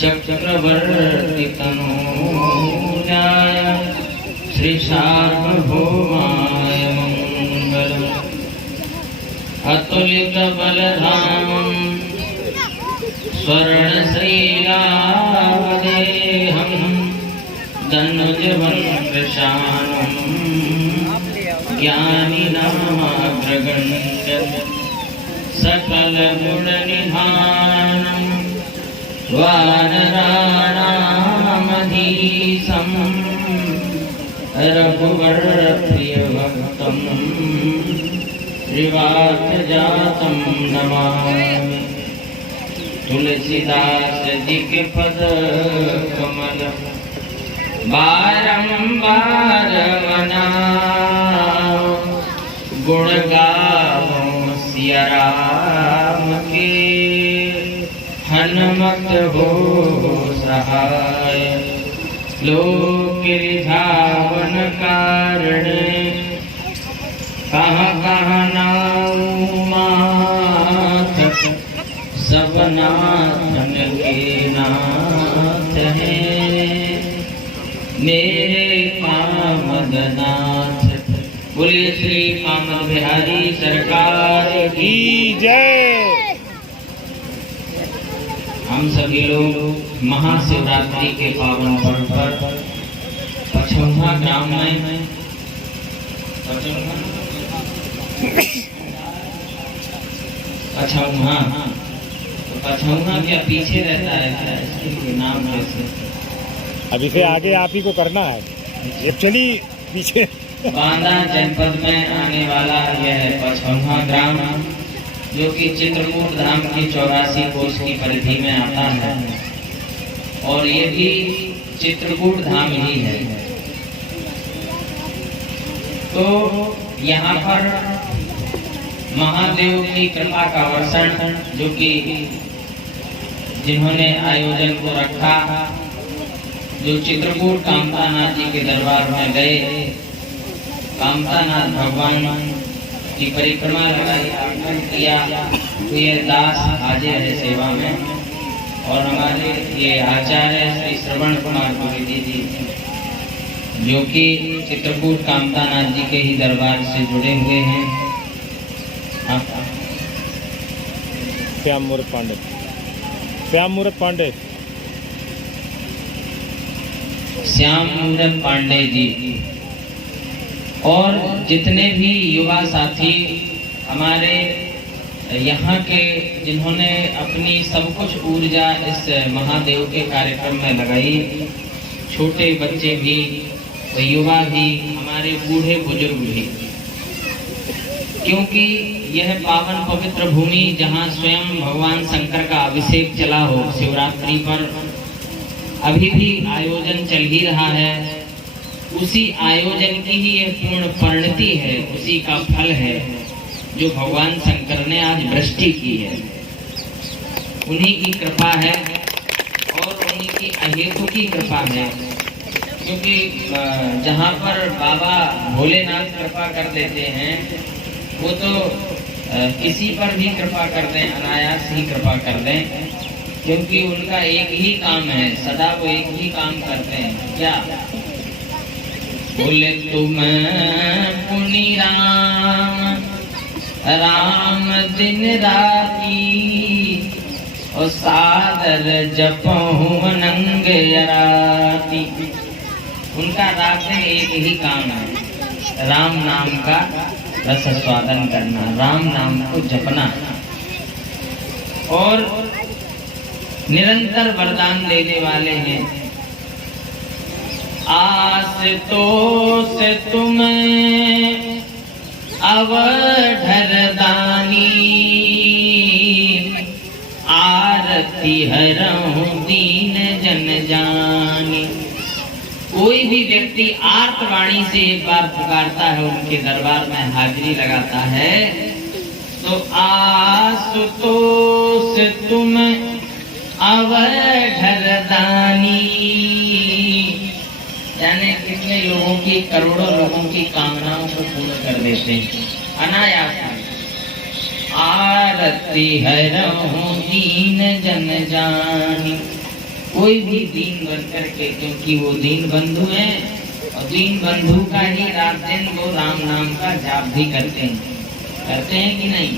चक्रवर्ती तनूजाय श्री सार्वभौमाय मंगलम्। अतुलित बलधामं स्वर्णश्रीलादेहं धनुजवनकृशानं ज्ञानिनामाग्रगण्यं सकलगुणनिधानं वानराणामधीशं रघुवरप्रियभक्तं श्रीवासजातं नमामि। तुलसीदास जी के पद कमल बारंबार मनाओ, गुण गाओ सिया राम के, हनुमत हो सहाय। लोक रिझावन कारणे कहाँ कहाँ नाऊ माथ, सब नाथन के नाथ हैं मेरे कामदनाथ। बोलिए श्री कामद बिहारी सरकार की जय। हम सभी लोग महाशिवरात्रि के पावन पर्व पर पछौहा ग्राम में पछौहा क्या पीछे रहता है क्या? इसके नाम कैसे? अभी से आगे आप ही को करना है। एक्चुअली पीछे बांदा जनपद में आने वाला यह पछौहा ग्राम, जो कि चित्रकूट धाम की 84 कोस की परिधि में आता है, और ये भी चित्रकूट धाम ही है। तो यहाँ पर महादेव की कृपा का वर्षण, जो कि जिन्होंने आयोजन को रखा, जो चित्रकूट कामतानाथ जी के दरबार में गए, कामतानाथ भगवान की परिक्रमा लगाई, आगमन किया, तो ये दास हाजिर है सेवा में। और हमारे ये आचार्य श्री श्रवण कुमार गुरुजी जी, जो कि चित्रकूट कामतानाथ जी के ही दरबार से जुड़े हुए हैं। श्याम मूर्त पांडे, श्याम मूर्त पांडे, श्याम मूर्त पांडे जी, और जितने भी युवा साथी हमारे यहाँ के, जिन्होंने अपनी सब कुछ ऊर्जा इस महादेव के कार्यक्रम में लगाई, छोटे बच्चे भी, युवा भी, हमारे बूढ़े बुजुर्ग भी, क्योंकि यह पावन पवित्र भूमि जहाँ स्वयं भगवान शंकर का अभिषेक चला हो, शिवरात्रि पर अभी भी आयोजन चल ही रहा है। उसी आयोजन की ही यह पूर्ण परिणति है, उसी का फल है जो भगवान शंकर ने आज वृष्टि की है। उन्हीं की कृपा है और उन्हीं की अहेतु की कृपा है, क्योंकि जहाँ पर बाबा भोलेनाथ कृपा कर देते हैं, वो तो किसी पर भी कृपा कर दें, अनायास ही कृपा कर दें, क्योंकि उनका एक ही काम है, सदा वो एक ही काम करते हैं। क्या बोले? तुम पुनि राम राम दिन राती, और सादर जपहु अनंग राती। उनका रात में एक ही काम है, राम नाम का रस स्वादन करना, राम नाम को जपना, और निरंतर वरदान देने वाले हैं। आसुतोष तुम्हें अवधर दानी, आरती हरहु दीन जन जानी। कोई भी व्यक्ति आर्तवाणी से एक बार पुकारता है, उनके दरबार में हाजिरी लगाता है, तो आसुतोष तुम अवधर दानी, यानी कितने लोगों की, करोड़ों लोगों की कामनाओं को पूर्ण कर देते हैं अनायास। आरती हरहु दीन जन जानी। कोई भी दीन बन करके, क्योंकि वो दीन बंधु हैं और दीन बंधु का ही रात दिन वो राम नाम का जाप भी करते हैं कि नहीं।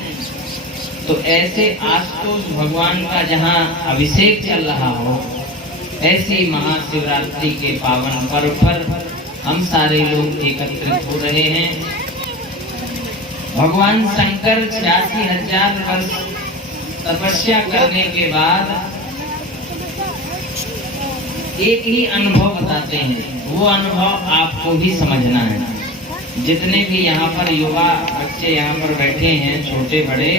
तो ऐसे आशुतोष भगवान का जहाँ अभिषेक चल रहा हो, ऐसी महाशिवरात्रि के पावन पर्व पर हम सारे लोग एकत्रित हो रहे हैं। भगवान शंकर 86,000 वर्ष तपस्या करने के बाद एक ही अनुभव बताते हैं। वो अनुभव आपको भी समझना है। जितने भी यहाँ पर युवा बच्चे यहाँ पर बैठे हैं, छोटे बड़े,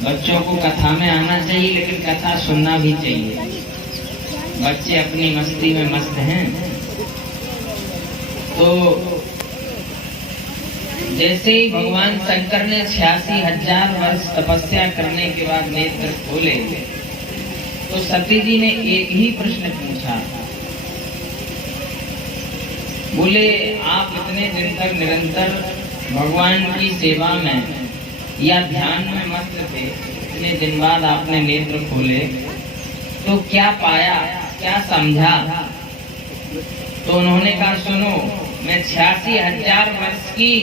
बच्चों को कथा में आना चाहिए, लेकिन कथा सुनना भी चाहिए। बच्चे अपनी मस्ती में मस्त हैं। तो जैसे ही भगवान शंकर ने 86,000 वर्ष तपस्या करने के बाद नेत्र खोले, तो सती जी ने एक ही प्रश्न पूछा। बोले, आप इतने दिन तक निरंतर भगवान की सेवा में या ध्यान में मस्त थे, इतने दिन बाद आपने नेत्र खोले, तो क्या पाया, क्या समझा? तो उन्होंने कहा, सुनो, मैं 86,000 वर्ष की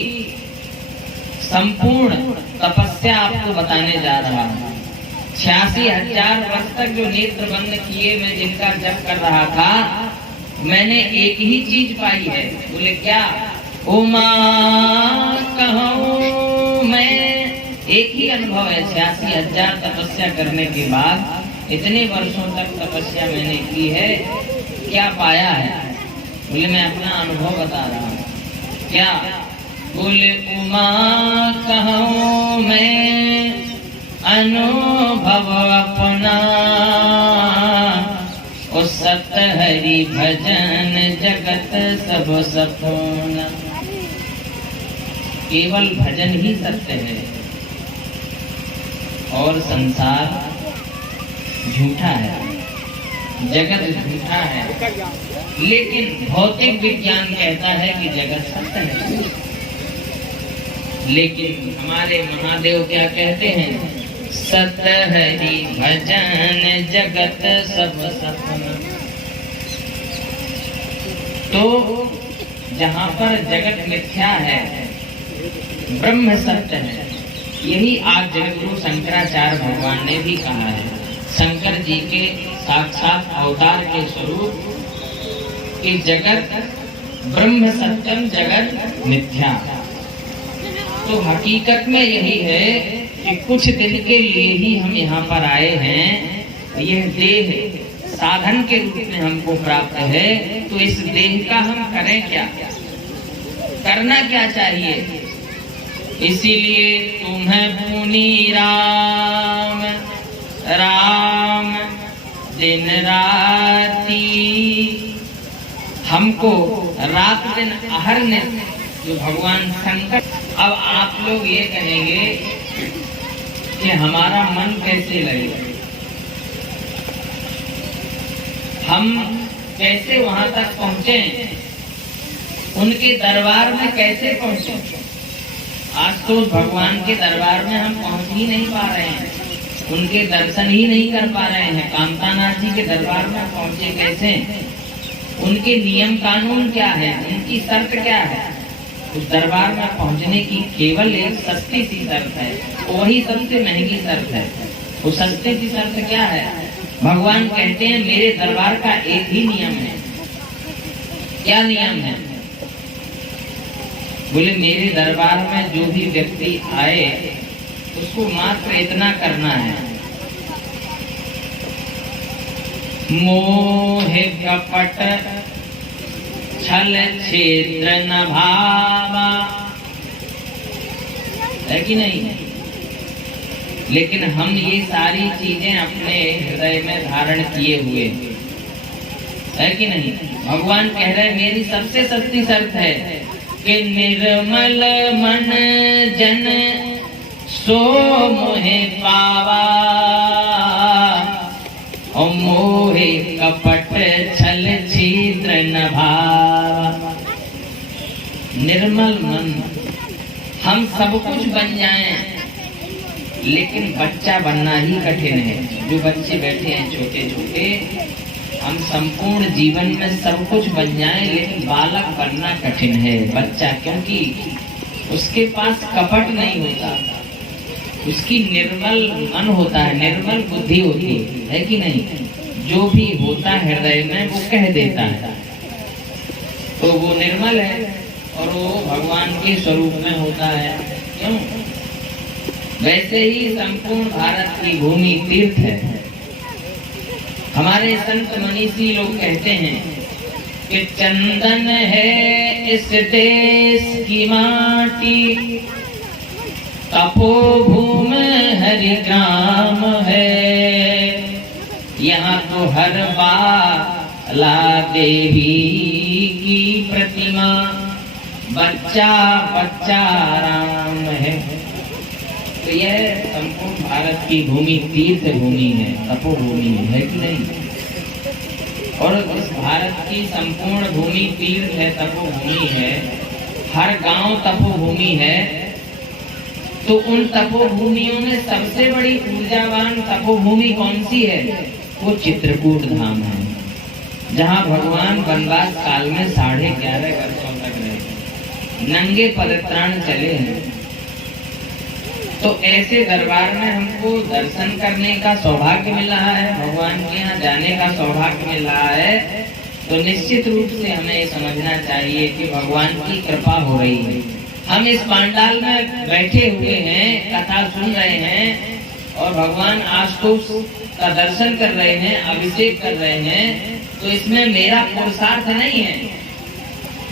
संपूर्ण तपस्या आपको बताने जा रहा हूँ। 86,000 वर्ष तक जो नेत्र बंद किए मैं जिनका जप कर रहा था, मैंने एक ही चीज पाई है। बोले, क्या? उमा कहूँ मैं, एक ही अनुभव है। 86,000 तपस्या करने के बाद इतने वर्षों तक तपस्या मैंने की है, क्या पाया है? बोले, मैं अपना अनुभव बता रहा हूँ। क्या? बोले, उमा कहूँ मैं अनुभव अपना, उस सत हरि भजन जगत सब सपना। केवल भजन ही सत्य है और संसार झूठा है, जगत झूठा है। लेकिन भौतिक विज्ञान कहता है कि जगत सत्य है। लेकिन हमारे महादेव क्या कहते हैं? सत हरि भजन जगत सब सपना। तो जहाँ पर जगत मिथ्या है, ब्रह्म सत्य है। यही आज जगतगुरु शंकराचार्य भगवान ने भी कहा है। शंकर जी के साक्षात अवतार के स्वरूप कि जगत ब्रह्म सत्यम जगत मिथ्या। तो हकीकत में यही है कि कुछ दिन के लिए ही हम यहाँ पर आए हैं। यह देह साधन के रूप में हमको प्राप्त है, तो इस देह का हम करें क्या, करना क्या चाहिए? इसीलिए तुम्हें पुनी राम राम दिन राती, हमको रात दिन अहरनिश जो भगवान शंकर। अब आप लोग ये कहेंगे कि हमारा मन कैसे लगे, हम कैसे वहां तक पहुंचे, उनके दरबार में कैसे पहुंचे? आज तो भगवान के दरबार में हम पहुंच ही नहीं पा रहे हैं, उनके दर्शन ही नहीं कर पा रहे हैं। कामतानाथ जी के दरबार में पहुंचे कैसे? उनके नियम कानून क्या है, उनकी शर्त क्या है? उस दरबार में पहुंचने की केवल एक सस्ती सी शर्त है, वही सबसे महंगी शर्त है। वो सस्ती सी शर्त क्या है? भगवान कहते हैं मेरे दरबार का एक ही नियम है। क्या नियम है? बोले, मेरे दरबार में जो भी व्यक्ति आए उसको मात्र इतना करना है, मोह कपट छल क्षेत्र न भावा, है कि नहीं? लेकिन हम ये सारी चीजें अपने हृदय में धारण किए हुए, है कि नहीं? भगवान कह रहे हैं मेरी सबसे सस्ती शर्त है कि निर्मल मन जन सो मोहे पावा, और मोहे कपट छल छिद्र न भावा। निर्मल मन, हम सब कुछ बन जाएं लेकिन बच्चा बनना ही कठिन है। जो बच्चे बैठे हैं छोटे छोटे, हम संपूर्ण जीवन में सब कुछ बन जाएं, लेकिन बालक बनना कठिन है। बच्चा, क्योंकि उसके पास कपट नहीं होता, उसकी निर्मल मन होता है, निर्मल बुद्धि होती है कि नहीं? जो भी होता है हृदय में वो कह देता है, तो वो निर्मल है और वो भगवान के स्वरूप में होता है। क्यों? वैसे ही संपूर्ण भारत की भूमि तीर्थ है। हमारे संत मनीषी लोग कहते हैं कि चंदन है इस देश की माटी, तपोभूम हरि ग्राम है, यहाँ तो हर बाला देवी की प्रतिमा, बच्चा बच्चा राम है। तो यह संपूर्ण भारत की भूमि तीर्थ भूमि है, तपोभूमि है कि नहीं? और इस भारत की संपूर्ण भूमि तीर्थ है, तपोभूमि है, हर गांव तपोभूमि है। तो उन तपोभूमियों में सबसे बड़ी ऊर्जावान तपोभूमि कौन सी है? वो चित्रकूट धाम है, जहाँ भगवान वनवास काल में 11.5 वर्षों तक रहे, नंगे परित्राण चले हैं। तो ऐसे दरबार में हमको दर्शन करने का सौभाग्य मिल रहा है, भगवान के यहाँ जाने का सौभाग्य मिल रहा है। तो निश्चित रूप से हमें ये समझना चाहिए कि भगवान की कृपा हो रही है। हम इस पांडाल में बैठे हुए हैं, कथा सुन रहे हैं और भगवान आशुतोष का दर्शन कर रहे हैं, अभिषेक कर रहे हैं। तो इसमें मेरा पुरुषार्थ नहीं है,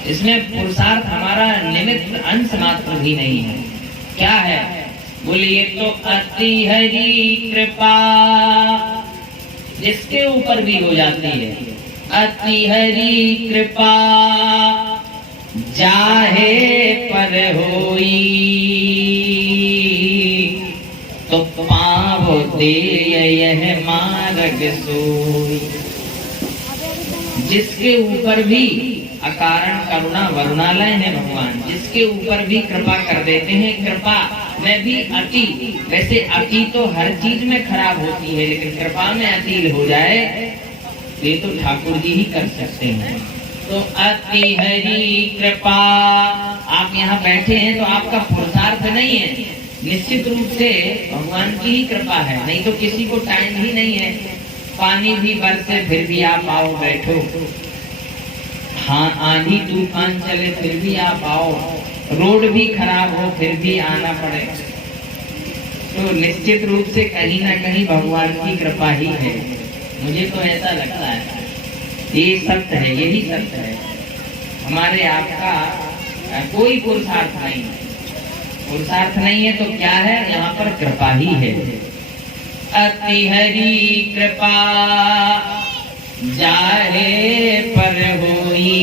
इसमें पुरुषार्थ हमारा निमित्त अंश मात्र भी नहीं है। क्या है? बोलिए तो अति हरि कृपा जिसके ऊपर भी हो जाती है। अति हरि कृपा जाहे पर होई, तो पावो दे यह मार्ग सोई। जिसके ऊपर भी अकारण करुणा वरुणालय है भगवान, जिसके ऊपर भी कृपा कर देते हैं। कृपा में भी अति, वैसे अति तो हर चीज में खराब होती है, लेकिन कृपा में अति हो जाए ये तो ठाकुर जी ही कर सकते हैं। तो अति हरि कृपा, आप यहाँ बैठे हैं तो आपका पुरुषार्थ नहीं है, निश्चित रूप से भगवान की ही कृपा है। नहीं तो किसी को टाइम ही नहीं है। पानी भी बरसे फिर भी आप आओ बैठो, हाँ आंधी तूफान चले फिर भी आप आओ, रोड भी खराब हो फिर भी आना पड़े। तो निश्चित रूप से कहीं ना कहीं भगवान की कृपा ही है, मुझे तो ऐसा लगता है। ये सत्य है, यही सत्य है। हमारे आपका कोई पुरुषार्थ नहीं है, पुरुषार्थ नहीं है तो क्या है? यहाँ पर कृपा ही है। अति हरि कृपा जाहे पर होई,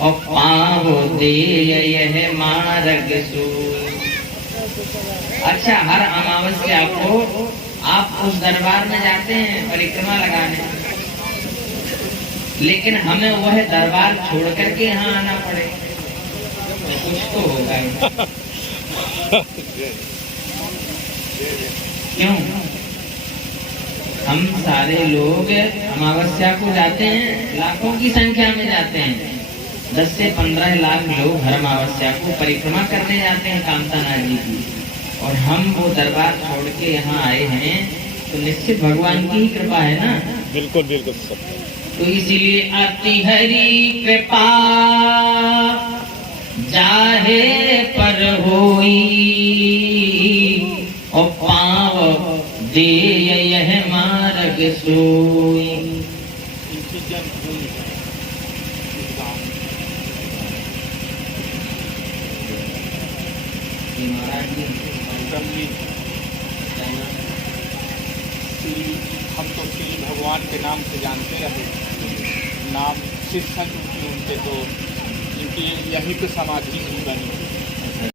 और पावो दे यह मार्ग सोई। अच्छा, हर अमावस्या को आप उस दरबार में जाते हैं परिक्रमा लगाने, लेकिन हमें वह दरबार छोड़ करके यहाँ आना पड़े, तो कुछ तो होगा। क्यों? हम सारे लोग अमावस्या को जाते हैं, लाखों की संख्या में जाते हैं, 10 से 15 लाख लोग हर अमावस्या को परिक्रमा करने जाते हैं कामतानाथ जी की, और हम वो दरबार छोड़ के यहाँ आए हैं, तो निश्चित भगवान की ही कृपा है ना। बिल्कुल बिल्कुल। तो इसीलिए अति हरि कृपा जाहे पर होई, और पाव दे यह मार्ग सोई। हम तो श्री भगवान के नाम से जानते रहे, नाम शिष्य उनके तो इनकी यही तो समाधि भी बनी।